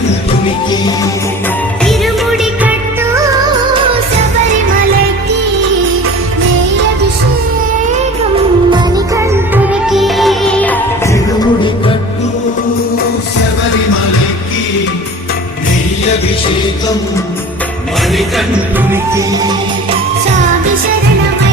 మణికంఠునికి ఇరుముడి కట్టు శబరిమలకి నెయ్యభిషేకం మణికంఠునికి ఇరుముడి కట్టు శబరిమలకి నెయ్యభిషేకం మణికంఠునికి స్వామి శరణమయ్యప్ప